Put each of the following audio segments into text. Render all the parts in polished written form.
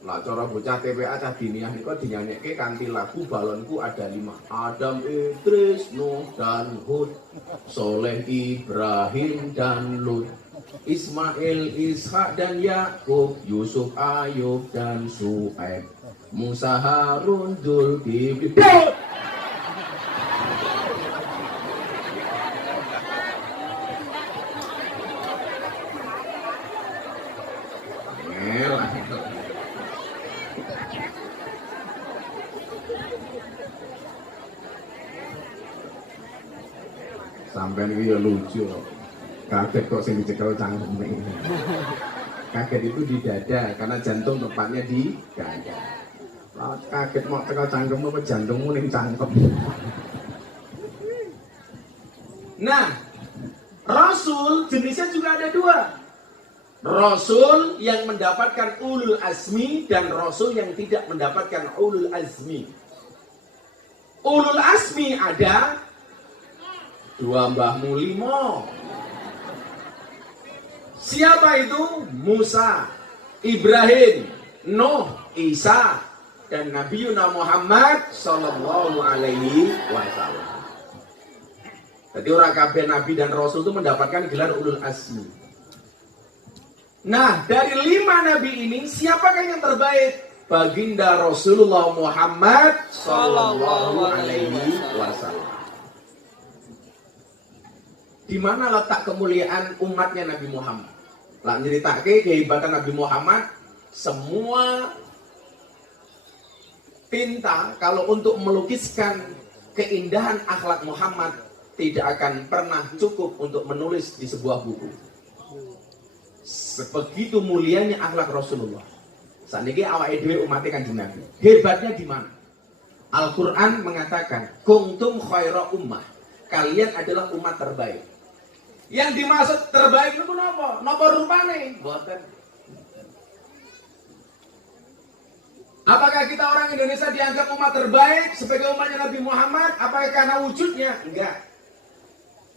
Lah cara bocah TPA cah diniyah niku dinyanyikke kanthi lagu balonku ada 5. Adam, Idris, Nuh dan Hud, Soleh, Ibrahim dan Lut, Ismail, Ishak dan Yakub, Yusuf, Ayub dan Su'aib, Musa, Harun, Dzulkifli. Sampai ini ya lucu, kaget kok sing dicekel cangkem ini. Kaget itu di dada karena jantung tempatnya di dada. Kaget mau cekel cangkem apa jantungmu ning cangkem. Nah, Rasul jenisnya juga ada 2. Rasul yang mendapatkan ulul azmi dan Rasul yang tidak mendapatkan ulul azmi. Ulul azmi ada 2 mbahmu 5. Siapa itu? Musa, Ibrahim, Nuh, Isa, dan Nabi Muhammad sallallahu alaihi wasallam. Jadi orang kabeh nabi dan rasul itu mendapatkan gelar ulul azmi. Nah, dari 5 nabi ini siapakah yang terbaik? Baginda Rasulullah Muhammad sallallahu alaihi wasallam. Di mana letak kemuliaan umatnya Nabi Muhammad? Lah nyeritake kehebatan Nabi Muhammad, semua tinta kalau untuk melukiskan keindahan akhlak Muhammad tidak akan pernah cukup untuk menulis di sebuah buku. Sebegitu mulianya akhlak Rasulullah. Saniki awake dhewe umat Kanjeng Nabi. Hebatnya di mana? Al-Qur'an mengatakan, "Kuntum khaira ummah." Kalian adalah umat terbaik. Yang dimaksud terbaik itu napa? Napa rupane? Mboten. Apakah kita orang Indonesia dianggap umat terbaik sebagai umatnya Nabi Muhammad? Apakah karena wujudnya? Enggak.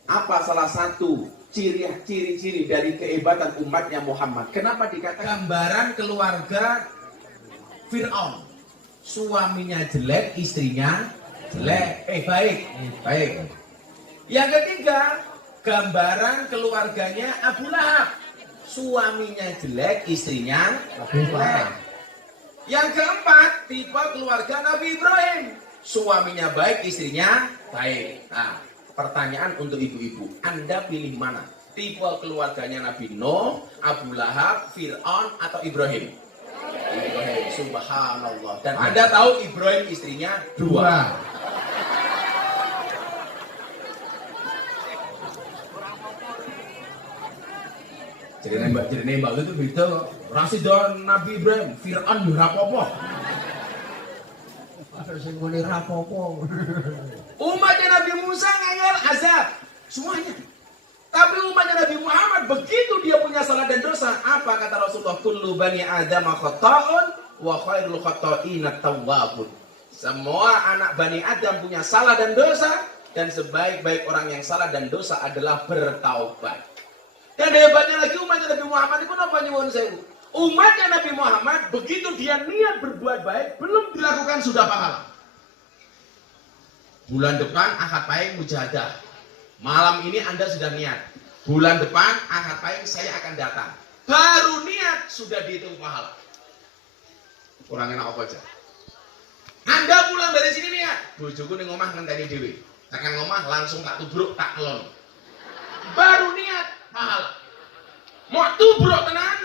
Apa salah satu ciri-ciri dari kehebatan umatnya Muhammad? Kenapa dikatakan gambaran keluarga Fir'aun? Suaminya jelek, istrinya jelek. Baik. Yang ketiga, gambaran keluarganya Abu Lahab. Suaminya jelek, istrinya jelek. Yang keempat, tipe keluarga Nabi Ibrahim. Suaminya baik, istrinya baik. Nah, pertanyaan untuk ibu-ibu, Anda pilih mana? Tipe keluarganya Nabi Nuh, Abu Lahab, Fir'aun, atau Ibrahim? Ibrahim, subhanallah. Dan Anda tahu Ibrahim istrinya 2. Jadi nembak itu beda. Rasidon Nabi Ibrahim, Fir'aun yo rapopo. Sing ngene rapopo. Umatnya Nabi Musa ngayal azab semuanya. Tapi umatnya Nabi Muhammad begitu dia punya salah dan dosa, apa kata Rasulullah? Kullu bani Adam khata'un wa khairul khata'ina tawwabun. Semua anak Bani Adam punya salah dan dosa, dan sebaik-baik orang yang salah dan dosa adalah bertaubat. Dan hebatnya lagi umatnya Nabi Muhammad itu apa nyuwun sewu? Umatnya Nabi Muhammad begitu dia niat berbuat baik, belum dilakukan sudah pahala. Bulan depan Ahad Pahing mujahadah. Malam ini Anda sudah niat. Bulan depan Ahad Pahing saya akan datang. Baru niat sudah dihitung pahala. Kurang enak apa aja? Anda pulang dari sini niat. Bojoku ning omah ngenteni dhewe. Tekan omah langsung tak tubruk, tak kelon. Baru niat pahala. Mau tubruk tenan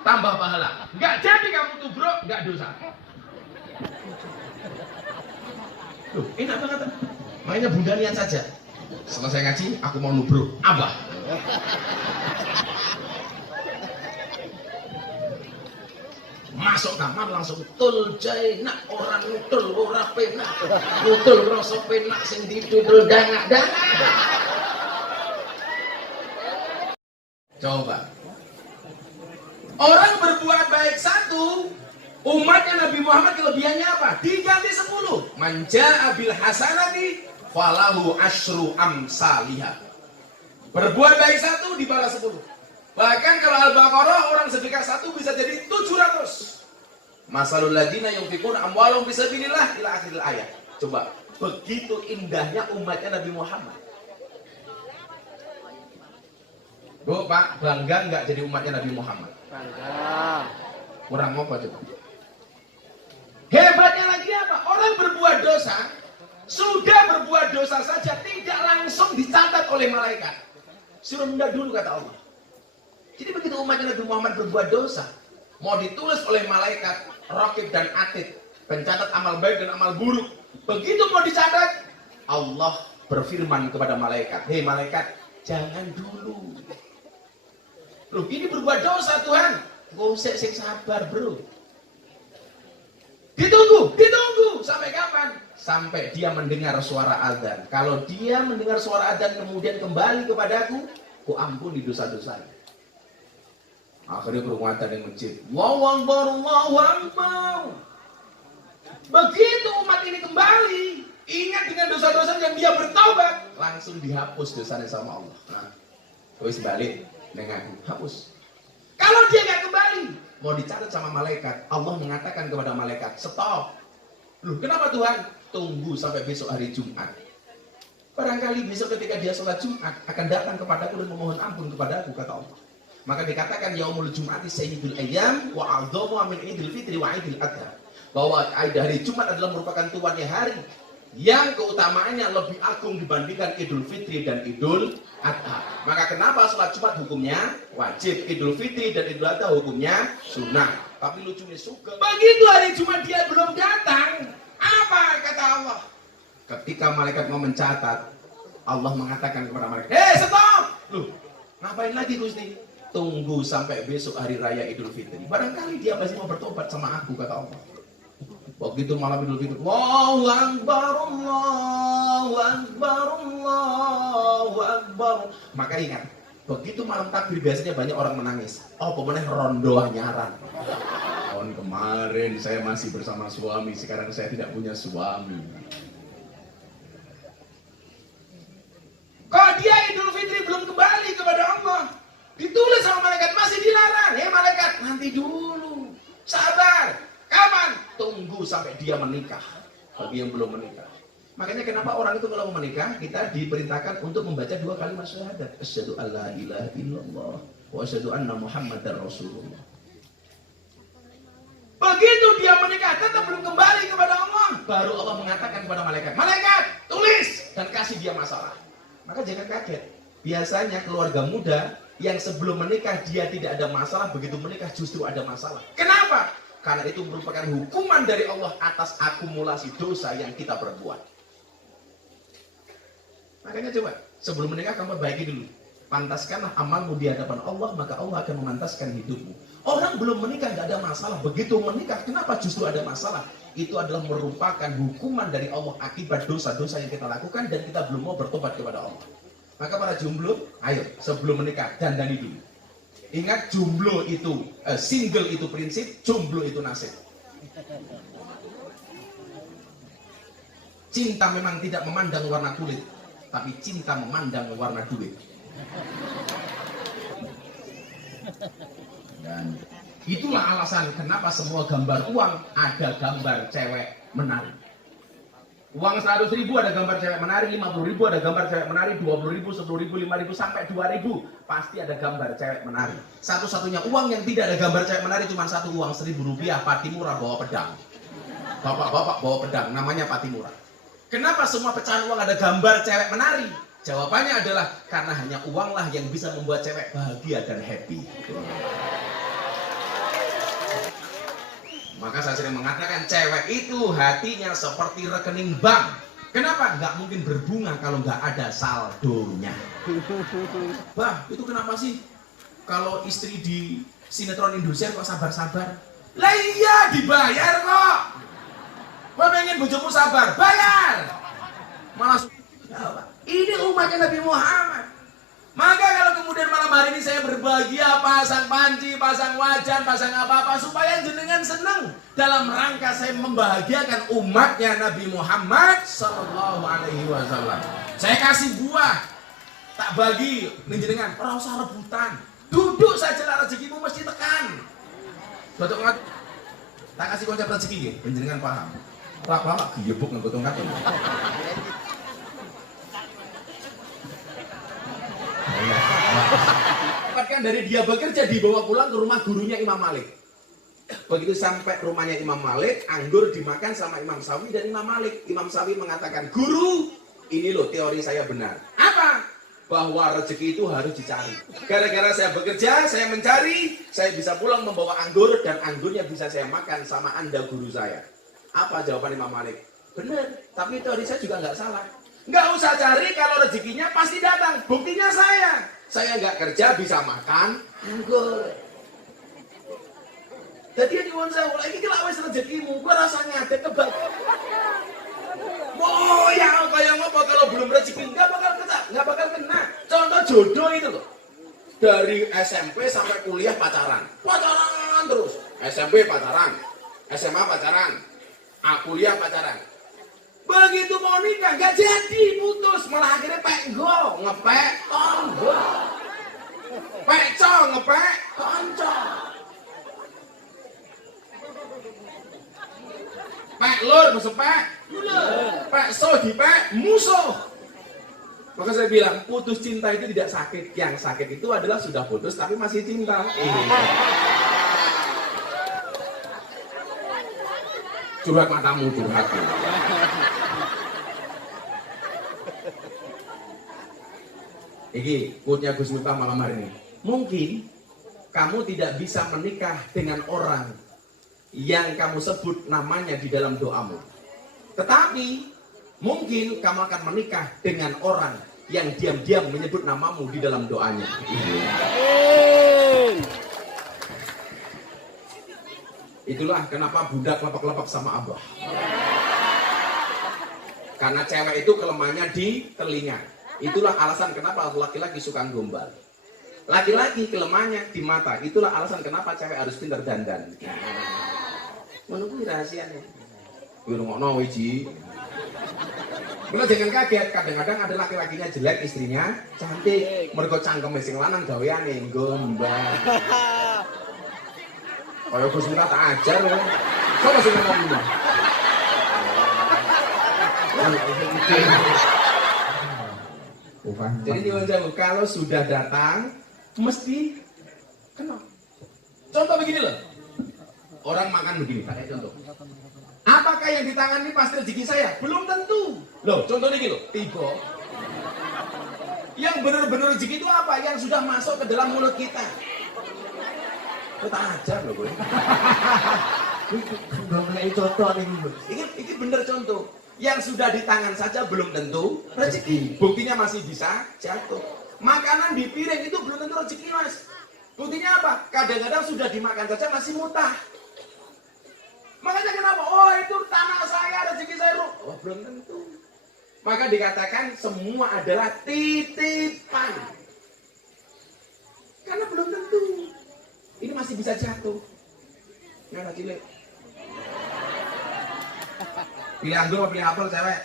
tambah pahala. Enggak jadi kamu tubruk, enggak dosa. Loh, enak banget. Makanya Bunda niat saja. Selesai ngaji, aku mau nubruk. Abah. Masuk kamar langsung tul jainak, orang nutul ora penak. Nutul rasa penak sing didudul dangak-dangak. Coba. Orang berbuat baik satu, umatnya Nabi Muhammad kelebihannya apa? Diganti 10. Manja abil hasanati falahu asyru amsalihah. Berbuat baik satu dibalas 10. Bahkan kalau Al-Baqarah orang sedekah satu bisa jadi 700. Masalul ladina yunfiquna amwalahum fisabilillah ila akhir ayat. Coba, begitu indahnya umatnya Nabi Muhammad. Bu, Pak, bangga nggak jadi umatnya Nabi Muhammad? Bangga. Kurang apa coba? Hebatnya lagi apa? Orang berbuat dosa, sudah berbuat dosa saja tidak langsung dicatat oleh malaikat. Suruh menunda dulu kata Allah. Jadi begitu umatnya Nabi Muhammad berbuat dosa, mau ditulis oleh malaikat Raqib dan Atid, pencatat amal baik dan amal buruk. Begitu mau dicatat, Allah berfirman kepada malaikat, hei malaikat, jangan dulu. Loh, ini berbuat dosa Tuhan. Gosek sing sabar bro. Ditunggu. Sampai kapan? Sampai dia mendengar suara azan. Kalau dia mendengar suara azan kemudian kembali kepadaku, ku ampuni dosa-dosanya. Akhirnya berumuatan yang masjid. Allahu Akbar, Allahu Akbar. Begitu umat ini kembali, ingat dengan dosa-dosa yang dia bertaubat, langsung dihapus dosanya sama Allah. Nah, terus balik dengan hapus. Kalau dia nggak kembali, mau dicatat sama malaikat, Allah mengatakan kepada malaikat, stop. Loh, kenapa Tuhan? Tunggu sampai besok hari Jumat. Barangkali besok ketika dia sholat Jumat akan datang kepadaku dan memohon ampun kepadaku, kata Allah. Maka dikatakan yaumul Jum'ati sayyidul ayyam wa a'dhamu min idul fitri wa idul adha. Bahwa hari Jumat adalah merupakan tuannya hari yang keutamaannya lebih agung dibandingkan Idul Fitri dan Idul Adha. Maka kenapa sholat Jumat hukumnya wajib, Idul Fitri dan Idul Adha hukumnya sunnah. Tapi lucunya suka, begitu hari Jumat dia belum datang, apa kata Allah? Ketika malaikat mau mencatat, Allah mengatakan kepada malaikat, hei stop! Loh, ngapain lagi Gusti? Tunggu sampai besok hari raya Idul Fitri. Barangkali dia masih mau bertobat sama aku, kata Allah. Begitu malam Idul Fitri, Allahu Akbar, Allahu Akbar, Allahu Akbar. Maka ingat, begitu malam takbir biasanya banyak orang menangis. Oh, pemenang rondo nyaran. Tahun kemarin saya masih bersama suami, sekarang saya tidak punya suami. Kok dia Idul Fitri belum kembali kepada Allah? Ditulis sama malaikat, masih dilarang. Hei malaikat, nanti dulu. Sabar. Kapan? Tunggu sampai dia menikah. Bagi yang belum menikah. Makanya kenapa orang itu kalau mau menikah, kita diperintahkan untuk membaca 2 kalimat syahadat. Asyhadu alla ilaha illallah wa asyhadu anna Muhammadar Rasulullah. Begitu dia menikah, tetap belum kembali kepada Allah. Baru Allah mengatakan kepada malaikat, malaikat, tulis dan kasih dia masalah. Maka jangan kaget. Biasanya keluarga muda yang sebelum menikah dia tidak ada masalah, begitu menikah justru ada masalah. Kenapa? Karena itu merupakan hukuman dari Allah atas akumulasi dosa yang kita perbuat. Makanya coba, sebelum menikah kamu perbaiki dulu. Pantaskanlah amalmu di hadapan Allah, maka Allah akan memantaskan hidupmu. Orang belum menikah nggak ada masalah, begitu menikah kenapa justru ada masalah? Itu adalah merupakan hukuman dari Allah akibat dosa-dosa yang kita lakukan dan kita belum mau bertobat kepada Allah. Maka para jomblo, ayo sebelum menikah dandani dulu. Ingat jomblo itu, single itu prinsip, jomblo itu nasib. Cinta memang tidak memandang warna kulit, tapi cinta memandang warna duit. Dan itulah alasan kenapa semua gambar uang ada gambar cewek menari. Uang 100.000 ada gambar cewek menari, 50.000 ada gambar cewek menari, 20.000, 10.000, 5.000 sampai 2.000 pasti ada gambar cewek menari. Satu-satunya uang yang tidak ada gambar cewek menari cuma satu, uang Rp1.000, Patimura bawa pedang. Bapak-bapak bawa pedang, namanya Patimura. Kenapa semua pecahan uang ada gambar cewek menari? Jawabannya adalah karena hanya uanglah yang bisa membuat cewek bahagia dan happy. Maka saya sering mengatakan cewek itu hatinya seperti rekening bank. Kenapa? Nggak mungkin berbunga kalau nggak ada saldonya. Bah, itu kenapa sih? Kalau istri di sinetron Indonesia kok sabar-sabar? Lah iya dibayar kok. Gua pengen bojomu sabar, bayar. Malah ini umatnya Nabi Muhammad. Maka kalau kemudian malam hari ini saya berbahagia, pasang panci, pasang wajan, pasang apa-apa supaya jenengan senang dalam rangka saya membahagiakan umatnya Nabi Muhammad Sallallahu Alaihi Wasallam. Saya kasih buah, tak bagi jenengan, ora usah rebutan. Duduk saja lah rezekimu mesti tekan. Betul nggak? Tak kasih konsep rezeki nggih, panjenengan paham. Ora paham giyebuk nganggo tongkat. Dapatkan dari dia bekerja dibawa pulang ke rumah gurunya Imam Malik. Begitu sampai rumahnya Imam Malik, anggur dimakan sama Imam Syafi'i dan Imam Malik. Imam Syafi'i mengatakan, guru, ini loh teori saya benar. Apa? Bahwa rezeki itu harus dicari. Gara-gara saya bekerja, saya mencari, saya bisa pulang membawa anggur dan anggurnya bisa saya makan sama Anda guru saya. Apa jawaban Imam Malik? Benar, tapi teori saya juga nggak salah. Nggak usah cari, kalau rezekinya pasti datang. Buktinya saya nggak kerja bisa makan anggur. Jadi yang nyuwun sewu, iki lak wis rezekimu, gue rasa ngadek kebak. Oh ya, kayak ngopo kalau belum rezeki nggak bakal kena. Contoh jodoh itu loh. Dari SMP sampai kuliah pacaran terus. SMP pacaran, SMA pacaran, kuliah pacaran. Begitu mau nikah nggak jadi, putus, malah akhirnya penggo, ngepek, tonggo, pecco, ngepek, konco. Pek lur, mesepek, pek so dipek, musuh. Maka saya bilang, putus cinta itu tidak sakit. Yang sakit itu adalah sudah putus tapi masih cinta. Curhat matamu, curhat. Iki, quote-nya Gus Miftah malam hari ini. Mungkin kamu tidak bisa menikah dengan orang yang kamu sebut namanya di dalam doamu. Tetapi mungkin kamu akan menikah dengan orang yang diam-diam menyebut namamu di dalam doanya. Itulah kenapa budak lepak-lepak sama Abah. Karena cewek itu kelemahannya di telinga. Itulah alasan kenapa laki-laki suka gombal. Laki-laki kelemahannya di mata. Itulah alasan kenapa cewek harus pintar dandan. Menunggu rahasianya. Ngomong wiji. Kalau jangan kaget, kadang-kadang ada laki-lakinya jelek, istrinya cantik. Mergo cangkeme sing lanang gaweane gombal. Kaya Gus Miftah tak ajar ya. Kok masih ngomong ini? Jadi nyuwun sewu, kalau sudah datang mesti kenal. Contoh begini loh. Orang makan begini, pakai contoh. Apakah yang di tangan ini pasti rezeki saya? Belum tentu. Loh, contohnya gini loh, tiba. Yang benar-benar rezeki itu apa? Yang sudah masuk ke dalam mulut kita. Kita ajar loh gue. Gak mulai contoh nih. Ini bener contoh. Yang sudah di tangan saja belum tentu rezeki. Buktinya masih bisa jatuh. Makanan di piring itu belum tentu rezeki, Mas. Buktinya apa? Kadang-kadang sudah dimakan saja masih mutah. Makanya kenapa? Oh itu tanah saya, rezeki saya. Oh belum tentu. Maka dikatakan semua adalah titipan. Karena belum tentu. Ini masih bisa jatuh. Ya anak cilik. Pilih anggur atau pilih apel cewek?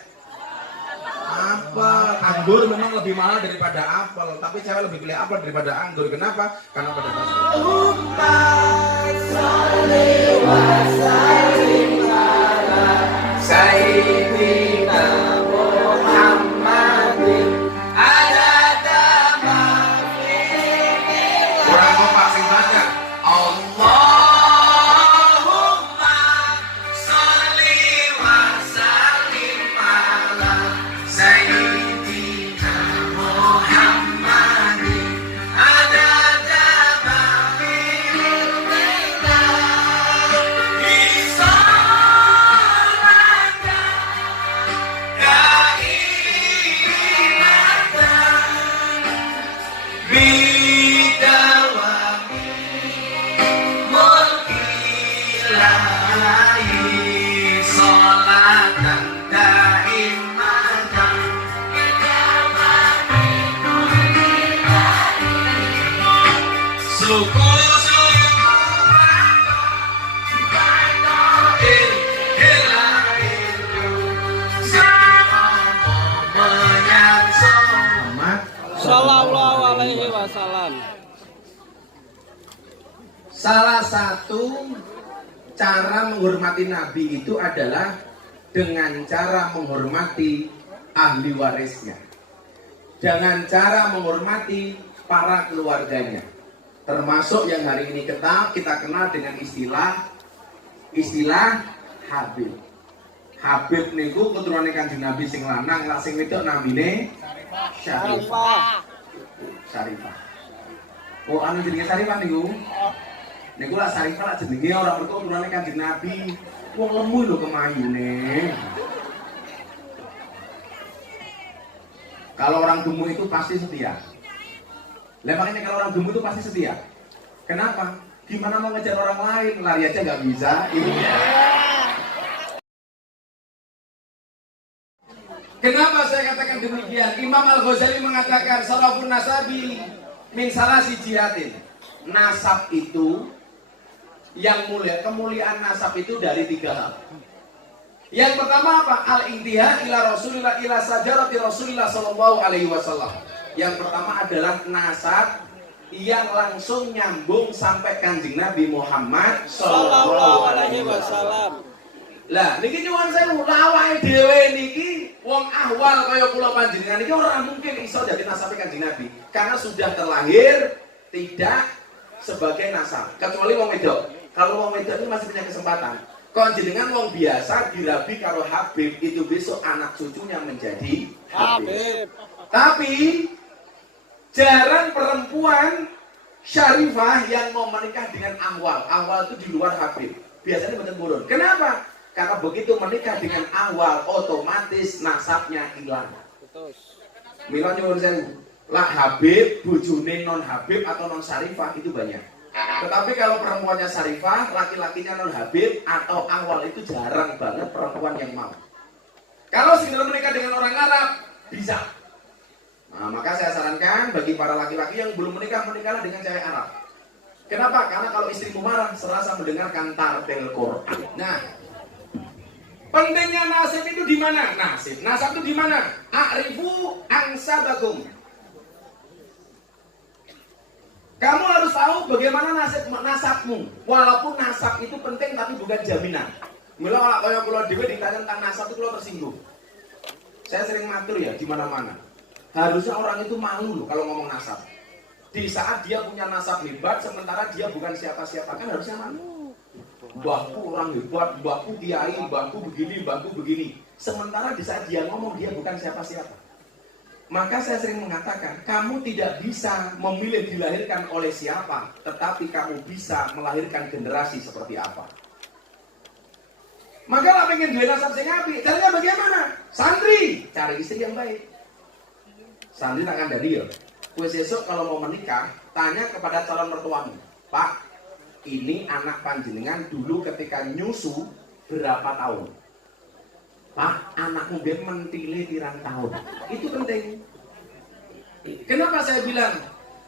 Apel. Anggur memang lebih mahal daripada apel. Tapi cewek lebih pilih apel daripada anggur. Kenapa? Karena pada Sayyidina Muhammadin adada ma fihi. Kurang kompak sing baca. Allahumma sholli wa sallim ala Sayyidina Muhammadin adada ma fihi. Sallallahu alaihi wasallam. Salah satu cara menghormati Nabi itu adalah dengan cara menghormati ahli warisnya, dengan cara menghormati para keluarganya, termasuk yang hari ini kita kenal dengan istilah Habib. Habib niku keturunan Kanjeng Nabi sing lanang, lah sing wedok namine Syarifah. Syarifah. Oh, anu jenenge Syarifah niku. Niku lah Syarifah lah jenenge ora mergo keturunan Kanjeng Nabi. Wong lemu lho kemayune. Kalau orang gemuk itu pasti setia. Lah makanya kalau orang gemuk itu pasti setia. Kenapa? Gimana mau ngejar orang lain? Lari aja nggak bisa. Iya. Kenapa saya katakan demikian? Imam Al-Ghazali mengatakan salafun nasabi min salasi jihatin. Nasab itu yang mulia, kemuliaan nasab itu dari 3 hal. Yang pertama apa? Al-intiha ila Rasulillah ila sajarati Rasulillah sallallahu alaihi wasallam. Yang pertama adalah nasab yang langsung nyambung sampai Kanjeng Nabi Muhammad sallallahu alaihi wasallam. Lah niki nyuwun sewu, awake dhewe niki wong ahwal kaya kula panjenengan niki ora mungkin iso dadi nasabe Kanjeng Nabi karena sudah terlahir tidak sebagai nasab kecuali wong wedok. Kalau wong wedok itu masih punya kesempatan. Kalau jenengan wong biasa dirabi karo Habib itu besok anak cucunya menjadi Habib. Tapi jarang perempuan Syarifah yang mau menikah dengan ahwal. Ahwal itu di luar Habib. Biasanya betul burun. Kenapa? Karena begitu menikah dengan ahwal, otomatis nasabnya hilang. Mila nyuwun sewu, lah Habib, bojone non Habib atau non Syarifah itu banyak. Tetapi kalau perempuannya Syarifah, laki-lakinya non Habib atau ahwal itu jarang banget perempuan yang mau. Kalau segera menikah dengan orang Arab, bisa. Nah, maka saya sarankan bagi para laki-laki yang belum menikah, menikahlah dengan cewek Arab. Kenapa? Karena kalau istrimu marah, serasa mendengarkan tartil Quran. Nah, pentingnya nasib itu di mana? Nasab itu di mana? A'rifu ansabakum. Kamu harus tahu bagaimana nasabmu. Walaupun nasab itu penting tapi bukan jaminan. Mula kalau kula dhewe ditanya tentang nasab itu kula tersinggung. Saya sering matur ya di mana-mana. Harusnya orang itu malu loh kalau ngomong nasab. Di saat dia punya nasab hebat sementara dia bukan siapa-siapa, kan harusnya malu. Mbahku orang hebat, mbahku kiai, mbahku begini. Sementara di saat dia ngomong dia bukan siapa-siapa. Maka saya sering mengatakan, kamu tidak bisa memilih dilahirkan oleh siapa, tetapi kamu bisa melahirkan generasi seperti apa. Maka lah pengen duit nasab sing apik, caranya bagaimana? Santri, cari istri yang baik. Santri akan jadi ya. Kowe besok kalau mau menikah, tanya kepada calon mertuamu, Pak, ini anak panjenengan dulu ketika nyusu berapa tahun? Pak, anakmu dia mentile pirang tahun. Itu penting. Kenapa saya bilang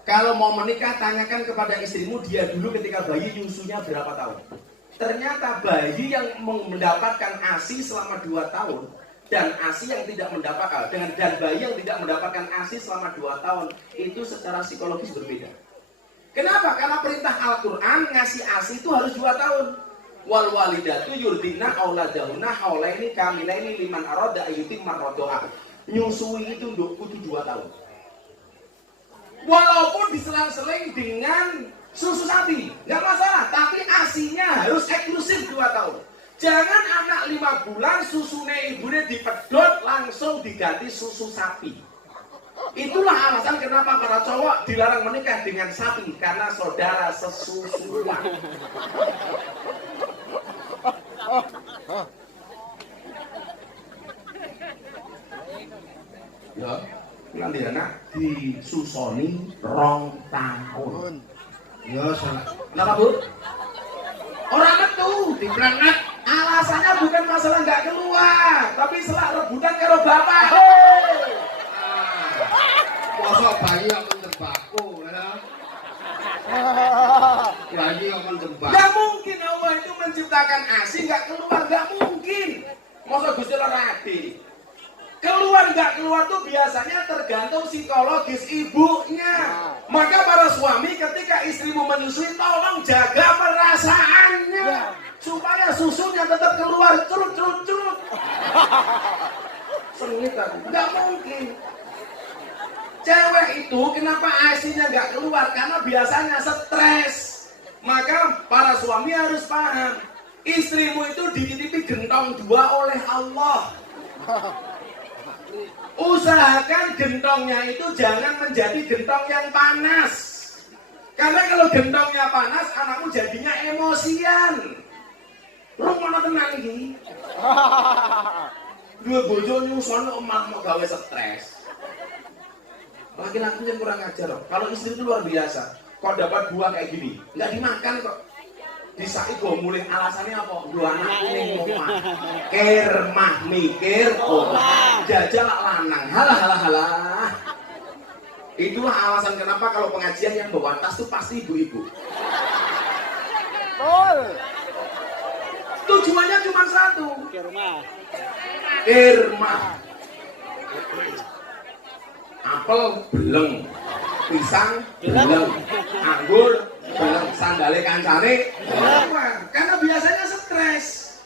kalau mau menikah tanyakan kepada istrimu dia dulu ketika bayi nyusunya berapa tahun? Ternyata bayi yang mendapatkan ASI selama 2 tahun dan ASI yang tidak mendapatkan dan bayi yang tidak mendapatkan ASI selama 2 tahun itu secara psikologis berbeda. Kenapa? Karena perintah Al-Quran ngasih ASI itu harus 2 tahun. Wal walidatu yurdina auladahuna haulaini kamilaini liman arada ayyutimma radha'a. Nyusui itu kudu 2 tahun. Walaupun diselang-seling dengan susu sapi, nggak masalah. Tapi ASInya harus eksklusif 2 tahun. Jangan anak 5 bulan susunya ibunya dipedot langsung diganti susu sapi. Itulah alasan kenapa para cowok dilarang menikah dengan sapi, karena saudara sesusuan. Ya, nanti anak disusoni 2 tahun. Ya salah. Kenapa Bu? Orang itu diberangkat. Alasannya bukan masalah nggak keluar, tapi setelah rebutan karo bapak. Masa bayi yang mentebakku, ya? Bayi yang mentebak. Gak mungkin Allah itu menciptakan ASI nggak keluar, nggak mungkin. Masa Gusti Rati. Keluar nggak keluar tuh biasanya tergantung psikologis ibunya. Maka para suami ketika istrimu menyusui tolong jaga perasaannya. supaya susunya tetap keluar curut. Sengit aku, nggak mungkin. Cewek itu kenapa ASI-nya nggak keluar? Karena biasanya stres. Maka para suami harus paham, istrimu itu dititipi gentong 2 oleh Allah. Usahakan gentongnya itu jangan menjadi gentong yang panas. Karena kalau gentongnya panas, anakmu jadinya emosian. Lu mana tenang ini? Dua bojo nyusun emak mau gawe stres. Laki-laki yang kurang ajar. Kalau istri itu luar biasa. Kok dapat buah kayak gini, nggak dimakan kok. Disai gue mulai alasannya apa? 2 anak ini ngomong. Kermah mikir, jajal lanang. Halah. Itulah alasan kenapa kalau pengajian yang bawa tas itu pasti ibu-ibu. Tujuannya cuma satu. Kermah. Apel beleng, pisang beleng, anggur beleng, sandale kancane beleng. Karena biasanya stres.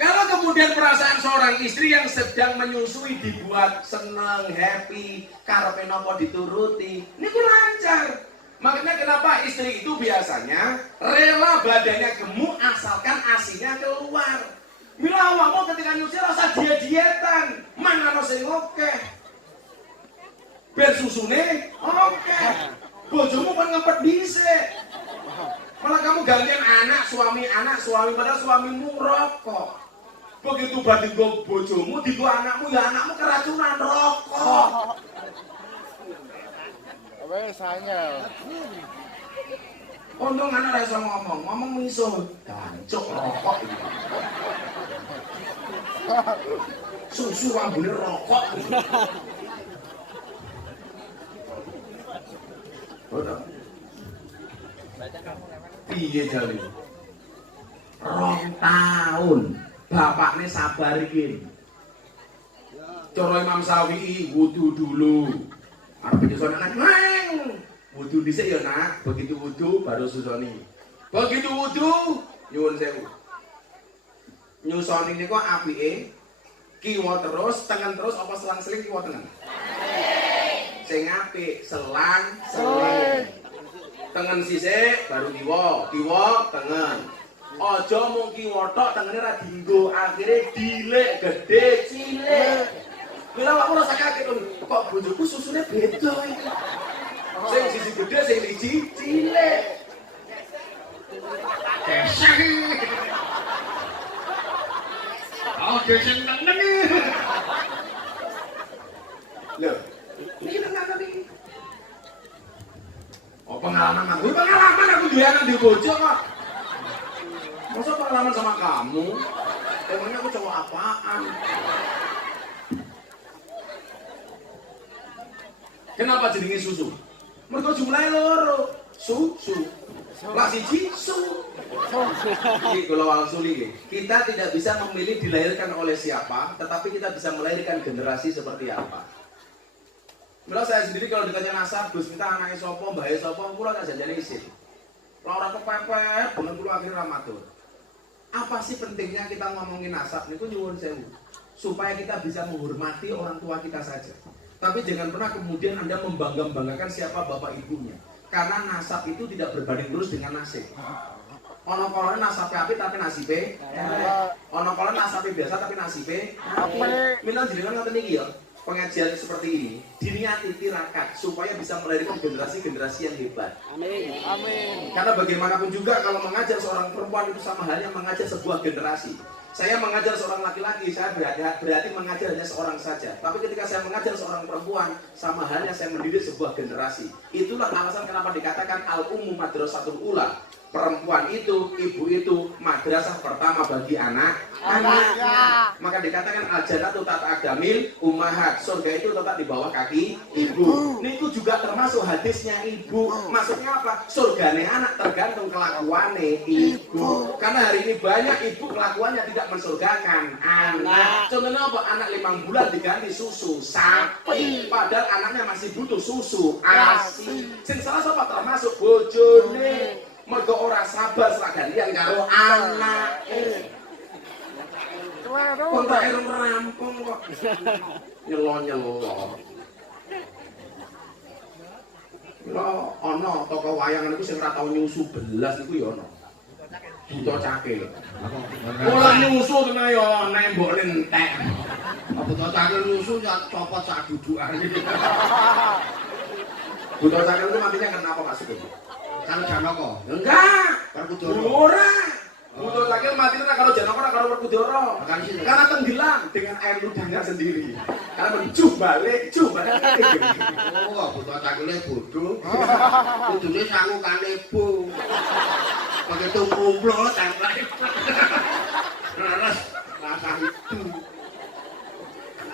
Kalau kemudian perasaan seorang istri yang sedang menyusui dibuat senang, happy, karepe napa dituruti, ini lancar. Makanya kenapa istri itu biasanya rela badannya gemuk asalkan asinya keluar. Mila awakmu ketika nyuci rasa dietan, mangan sing oke. Ben susune oke. Bojomu kan ngepet dhisik. Malah kamu gantian anak suami padahal suamimu rokok. Begitu badhe nggo bojomu digo anakmu ya anakmu keracunan rokok. Wes hanya. Untung anak ra iso ngomong iso. Dancuk rokok iki. Susu ambune rokok. Piye jane? 2 tahun bapaknya sabar iki. Cara Imam Syafi'i wudu dulu. Arep nyusun anak neng. Wudu dhisik ya nak, begitu wudu baru susoni. Begitu wudu nyuwun sewu. Nyusoni niku apike kiwa terus, tengen terus apa selang-seling kiwa tengen? Sing apik selang-seling. Tengen sisik baru kiwa tengen. Aja mung kiwa tok tengene ra dienggo, akhire dilik gedhe cilik. Mila aku rasa kaget kok bojoku susune beda iki. Sing sisi gedhe sing siji cilik. Kesek. Oh, kesek tengen iki. Loh, ini tenang tadi. Oh pengalaman aku duwe anak di bojo kok. Masa pengalaman sama kamu? Emangnya aku cowok apaan? Kenapa jenenge susu? Mergo jumlahnya loro. Susu. Lah siji su. Iki kula wangsuli iki. Kita tidak bisa memilih dilahirkan oleh siapa, tetapi kita bisa melahirkan generasi seperti apa. Mula saya sendiri kalau ditanya nasab, Gus minta anaknya sopo, mbahnya sopo, kula tak janjane isin. Lah ora kepepet, bener kula akhirnya ramatur. Apa sih pentingnya kita ngomongin nasab niku nyuwun sewu, supaya kita bisa menghormati orang tua kita saja. Tapi jangan pernah kemudian Anda membangga-banggakan siapa bapak ibunya. Karena nasab itu tidak berbanding lurus dengan nasib. Ono kolone nasabnya apik tapi nasibe elek. Ono kolone nasabnya biasa tapi nasibe apik. Minta jenengan ngoten iki ya. Pengajian seperti ini diniati tirakat supaya bisa melahirkan generasi-generasi yang hebat. Amin. Amin. Karena bagaimanapun juga kalau mengajar seorang perempuan itu sama halnya mengajar sebuah generasi. Saya mengajar seorang laki-laki, saya berarti mengajar hanya seorang saja. Tapi ketika saya mengajar seorang perempuan, sama halnya saya mendidik sebuah generasi. Itulah alasan kenapa dikatakan al-ummu madrasatul ula. Perempuan itu, ibu itu madrasah pertama bagi anak-anaknya. Maka dikatakan al-jannatu tata agamil ummahat. Surga itu tetap di bawah kaki ibu. Niku juga termasuk hadisnya ibu. Maksudnya apa? Surgane anak tergantung kelakuannya ibu. Karena hari ini banyak ibu kelakuannya tidak mensurgakan anak. Contohnya apa? Anak 5 bulan diganti susu sapi, padahal anaknya masih butuh susu ASI. Sing salah apa? Termasuk bojone. Mergo ora sabar selagarian karo anake. Kontake rung rampung kok. Nyelo-nyelo. Lho ana toko wayangan iku sing ora tau nyusu belas iku ya ana. Buta cakil. Ora nyusu tenan ya nembok entek. Buta cakil nyusu ya copot sak dudukan. Buta cakil itu matinya kenapa Pak Sugeng? Kan Janaka. Enggak. Werkudara. Ora. Buta cakil mati ora karo Janaka ora karo Werkudara. Karena tenggelam dengan air ludahnya sendiri. Karena mencuh balik. Oh, buta cakile bodoh. Kudune sangu kanebo. Begitu ngumpul templek. Terus rasa itu.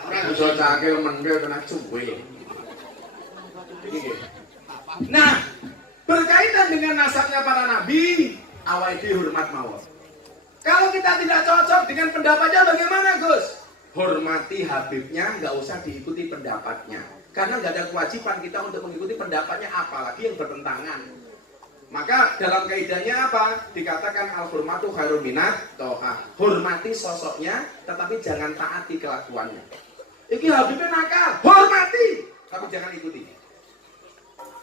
Buta cakil mendel kena cuwe. Nah, berkaitan dengan nasabnya para nabi, awal hormat mawon. Kalau kita tidak cocok dengan pendapatnya bagaimana Gus? Hormati Habibnya, nggak usah diikuti pendapatnya. Karena nggak ada kewajiban kita untuk mengikuti pendapatnya, apalagi yang bertentangan. Maka dalam kaidahnya apa? Dikatakan al-hurmatu khairun minat to'ah. Hormati sosoknya, tetapi jangan taati kelakuannya. Iki Habibnya nakal, hormati, tapi jangan ikuti.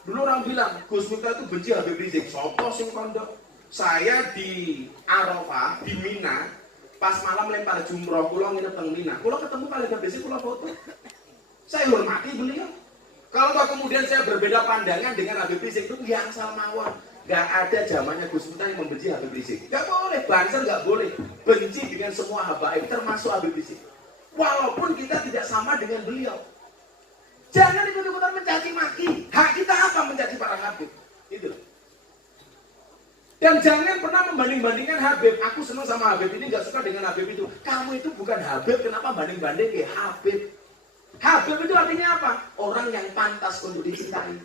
Dulu orang bilang, Gus Miftah itu benci Habib Rizik. Sopo sing kondok? Saya di Arafah, di Mina, pas malam lempar jumroh, pulau nginep teng Mina. Pulau ketemu kali Habib Rizik, pulau foto. Saya hormati beliau. Kalau kemudian saya berbeda pandangan dengan Habib Rizik, itu yang asal mawon. Gak ada zamannya Gus Miftah yang membenci Habib Rizik. Gak boleh, Banser gak boleh. Benci dengan semua habaib, termasuk Habib Rizik. Walaupun kita tidak sama dengan beliau. Jangan ikut-ikutan mencaci maki. Hak kita apa mencaci para Habib? Itu. Dan jangan pernah membanding-bandingkan Habib. Aku senang sama Habib ini, gak suka dengan Habib itu. Kamu itu bukan Habib, kenapa banding-banding ke Habib? Habib itu artinya apa? Orang yang pantas untuk dicintai.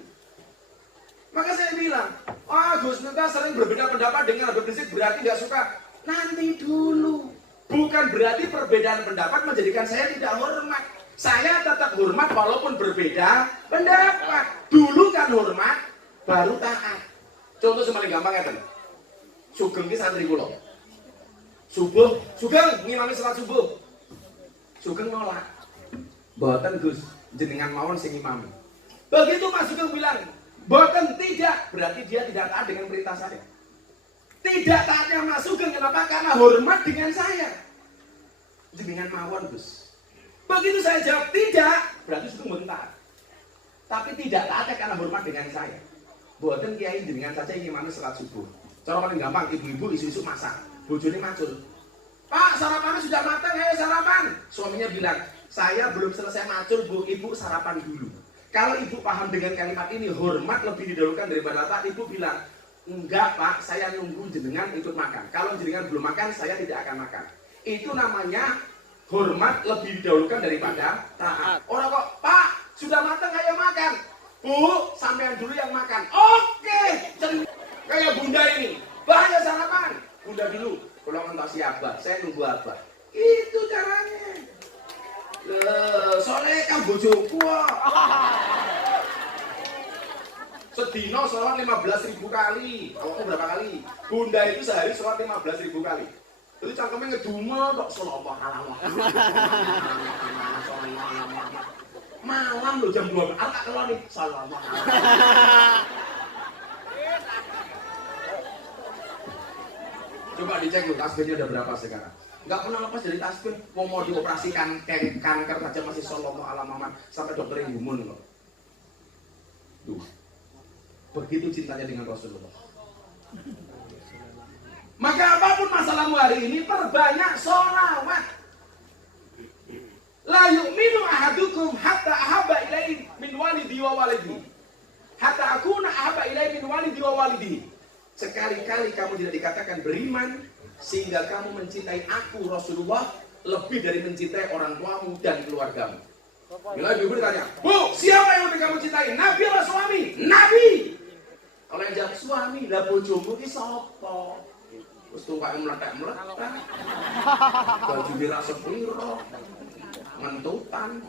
Maka saya bilang, Gus Miftah sering berbeda pendapat dengan Habib Rizik, berarti gak suka. Nanti dulu. Bukan berarti perbedaan pendapat menjadikan saya tidak hormat. Saya tetap hormat walaupun berbeda pendapat. Dulu kan hormat, baru taat. Contoh yang paling gampang ya kan. Sugeng ini santri kula. Subuh, Sugeng ngimami salat subuh. Sugeng nolak. Mboten Gus, jenengan mawon sing imami. Begitu Mas Sugeng bilang, mboten tidak, berarti dia tidak taat dengan perintah saya. Tidak taatnya Mas Sugeng kenapa? Karena hormat dengan saya. Jenengan mawon Gus. Begitu saya jawab tidak, berarti Sugeng bentar. Tapi tidak taatnya karena hormat dengan saya. Buatan kiai jenengan saja ingin mana salat subuh. Cara paling gampang, ibu-ibu isu-isu masak. Bojone macul. Pak, sarapannya sudah matang, ayo sarapan. Suaminya bilang, saya belum selesai macul, Bu, ibu sarapan dulu. Kalau ibu paham dengan kalimat ini, hormat lebih didahulukan daripada taat, ibu bilang, enggak Pak, saya nunggu jenengan ikut makan. Kalau jenengan belum makan, saya tidak akan makan. Itu namanya hormat lebih didahulukan daripada taat. Orang kok, Pak, sudah matang, ayo makan. Bu, sampean dulu yang makan. Oke, kayak bunda ini. Bahaya sarapan. Bunda dulu, kalau ngentosi abah, saya nunggu abah. Itu caranya. Soalnya kan bojoku. Sedino sholat 15.000 kali. Kamu berapa kali? Bunda itu sehari sholat 15.000 kali. Itu cangkemnya ngedumel kok sallallahu alaihi malam loh jam 2. Aku tak keluar nih sallallahu alaihi. Coba dicek loh tasbihnya udah berapa sekarang. Nggak pernah lepas dari tasbih. Mau dioperasikan kanker saja masih sallallahu alaihi sampai dokter yang gumun loh. Tuh. Begitu cintanya dengan Rasulullah. Maka apapun masalahmu hari ini, perbanyak sholawat. La yu'minu ahadukum hatta ahabba ilaihi min walidi wa walidi. Hatta akuna ahabba ilaihi min walidi wa walidi. Sekali-kali kamu tidak dikatakan beriman, sehingga kamu mencintai aku Rasulullah lebih dari mencintai orang tuamu dan keluargamu. Bila ibu ditanya, Bu, siapa yang lebih kamu cintai? Nabi atau suami? Nabi. Kalau yang jawab suami, lah bojomu ki sapa? Wis tuwake meletek-meletek. Baju dirasa piro. Mentutan.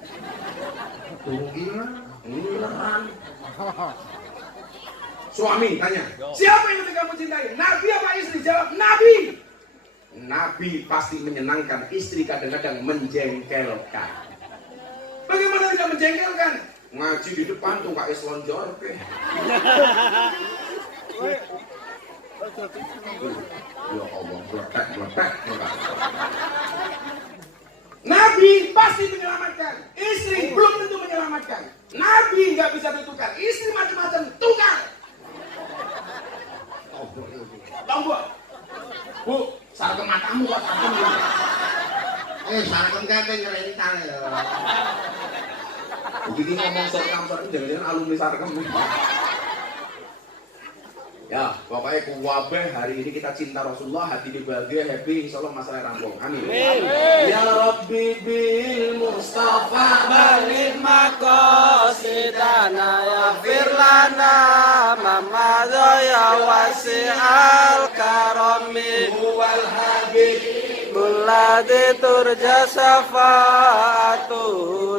Tunggilan, ngileran. Suami tanya, siapa yang lebih kamu cintai? Nabi apa istri? Jawab, Nabi. Nabi pasti menyenangkan, istri kadang-kadang menjengkelkan. Bagaimana tidak menjengkelkan? Ngaji di depan tuh kayak selonjor. Ya Allah, meletak. Nabi pasti menyelamatkan, istri belum tentu menyelamatkan. Nabi nggak bisa ditukar, istri macam-macam tukar. Tombol, Bu, sarkem matamu kok sarkem gitu. Sarkem kate ngereni tane ya. Begini ngomong sarkem jangan-jangan alumni sarkem. Ya, pokoknya kuwabeh hari ini kita cinta Rasulullah, hati ini bahagia, happy, insya Allah masalah rampung. Amin. Ya Rabbi bil Mustafa balik maqasidana ya firlana mamada ya wasi'al karami wal habib Buladi turja syafa'atu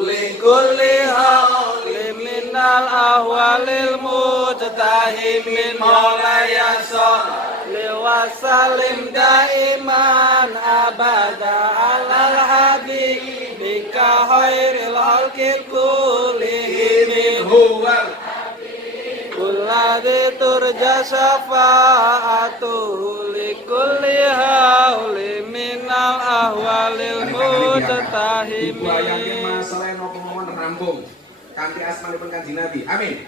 likulli hawli minal ahwalil mujtahimin maulaya sholli wa salim daiman abada alal habibika khairil khalqi kullihim huwal Buladi turja syafa'atu likulli hawli minal ahwalil mujtahimin. Ibu ayahnya masalah yang ngomong rampung. Kanti asmanipun Kanjeng Nabi. Amin.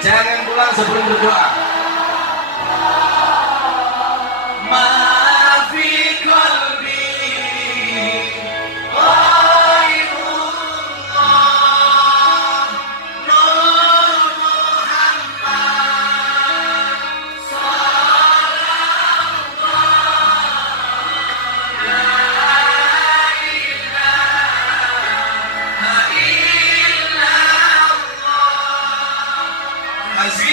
Jangan pulang sebelum berdoa. Maafi qalbi ghairullah Nur Muhammad sallallahu la ilaha illallah Hazirami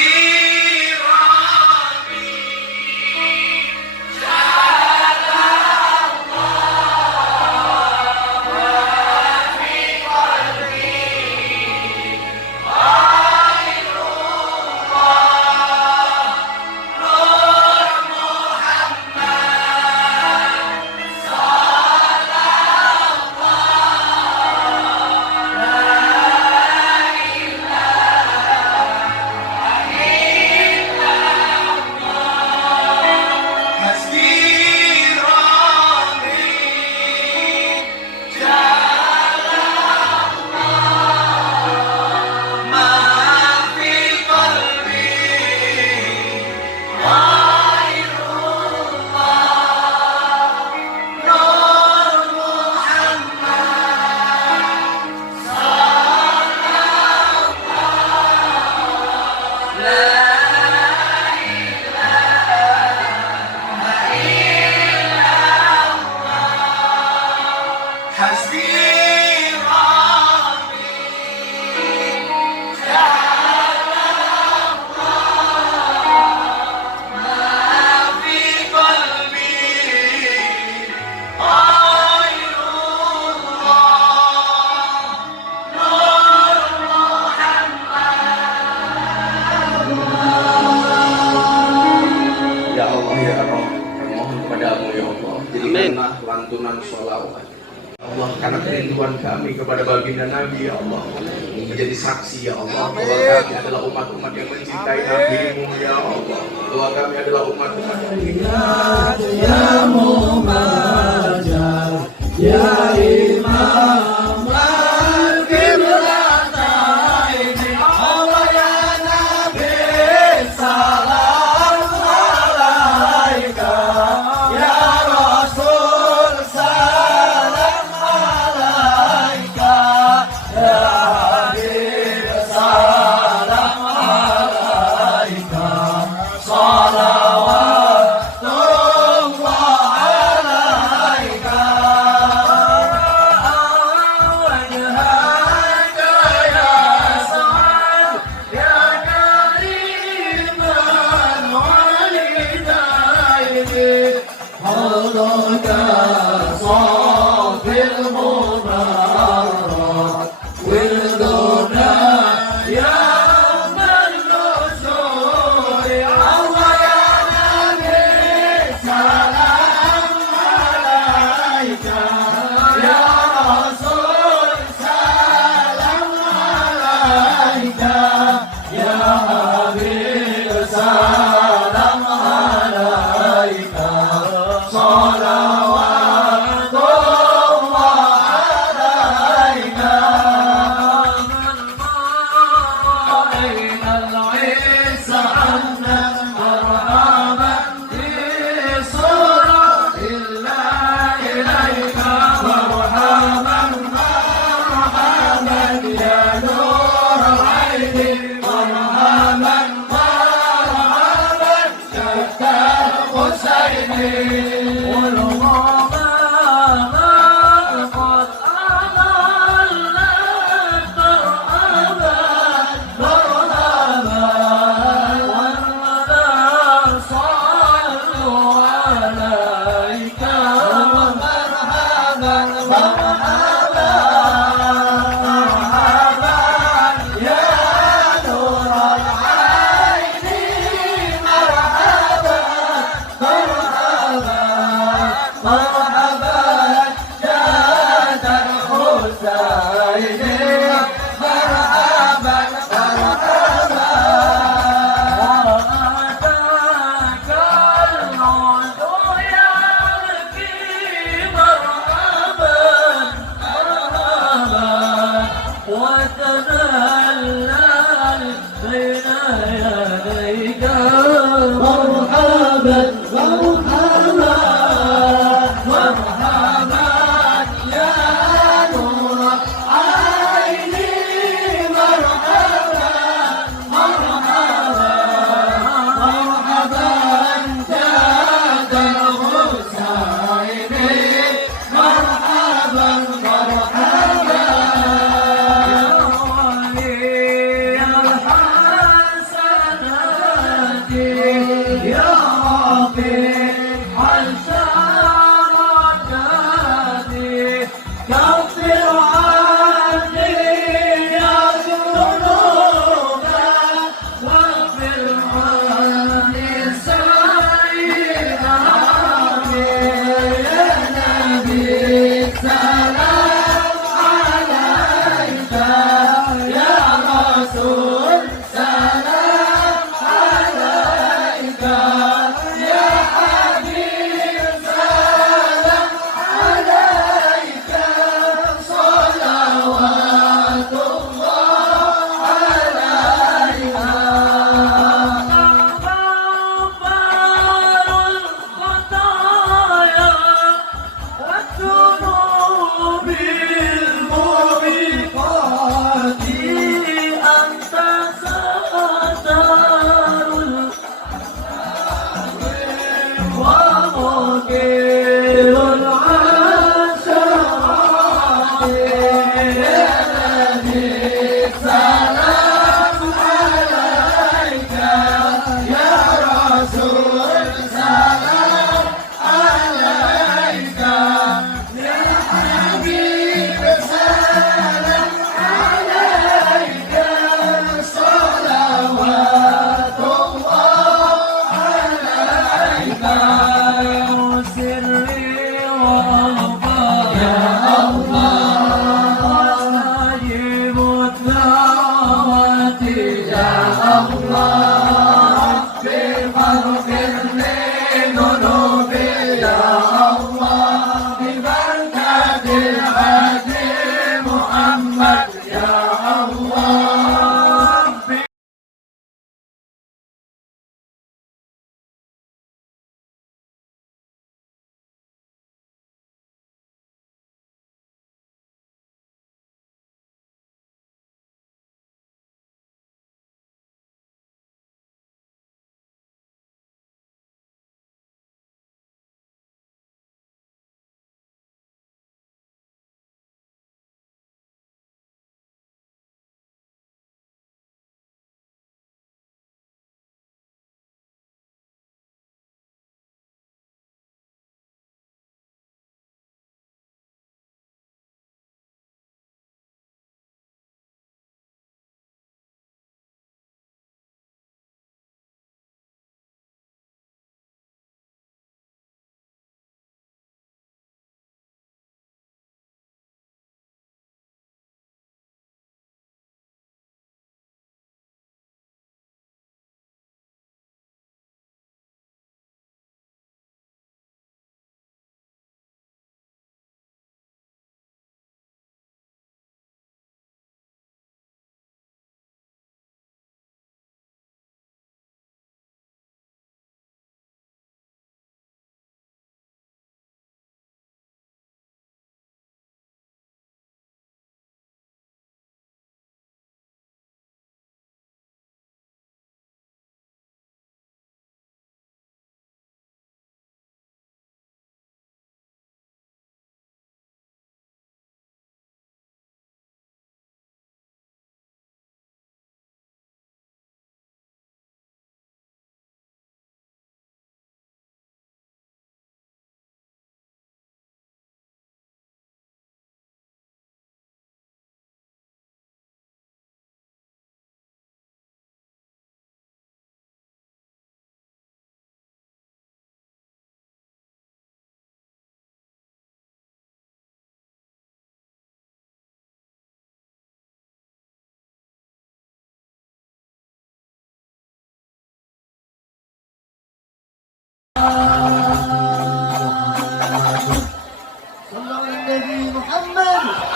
lantunan sholawat. Allah, karena kerinduan kami kepada baginda Nabi, ya Allah, menjadi saksi, ya Allah, bahwa kami adalah umat-umat yang mencintai Nabi-Mu, ya Allah, bahwa kami adalah umat-umat yang Ya Muhammad, ya Imam al-Qiblatain, Allah ya Nabi, salam alaika, ya Rasul, salam alaika, ya Habib, salam alaika, salawatullah alaika. راعينا العز عنا مرحبا في صورة الله إليك مرحبا مرحبا يا نور عيني مرحبا مرحبا جد الحسين وتذلل بين يديك مرحبا مرحبا مرحبا يا نور عيني مرحبا مرحبا مرحبا جاد الحسين مرحبا مرحبا يا ربي حسناتي كفر عني يا ذنوبا واغفر عني سيئاتي يا نبي سلام عليك يا رسول سلام عليك يا حبيب سلام عليك صلوات الله عليك غفار الخطايا والذنوب الموبقات أنت ستار ومقيل العشرات يا نبي سلام عليك يا رسول سلام عليك يا حبيب سلام عليك صلوات الله عليك سري ووفاء يا الله استجيب الدعوات يا الله ربي فاغفر لي ذنوبي يا الله ببركة الهادي محمد يا الله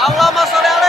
Allahumma sholli ala